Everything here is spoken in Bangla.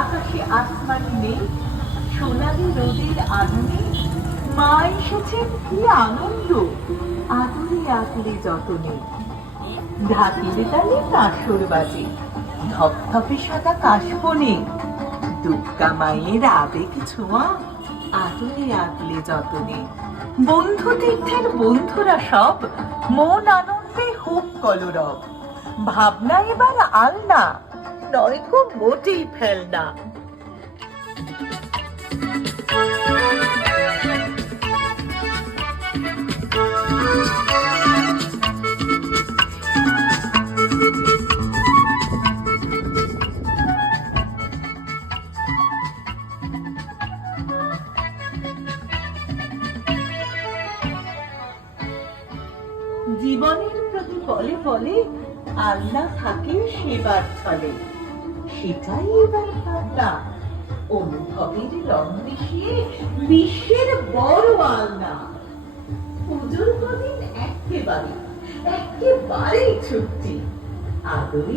আকাশে আসমান নেই, সোনালি রোদের আগুনে মা এসেছেন, কি আনন্দ, আদরে আদরে যতনে। ঢাকিলে তালে কাঁসর বাজে, ধপধপে সাদা কাশবনে, দুর্গা মায়ের আবেগ ছোঁয়া, আদরে আগলে যতনে। বন্ধু তীর্থের বন্ধুরা সব, মন আনন্দে হোক কলরব, ভাবনা এবার আলনা, নয়কো মোটেই ফেলনা। জীবনের প্রতি বলে বলে আল্লাহ থাকে সেবার ছলে, সেটাই এবার ভাবনা, অনুভবের রং মিশিয়ে বিশ্বের বড় আলনা। পুজোর কদিন একেবারেই ছুটি, আদরে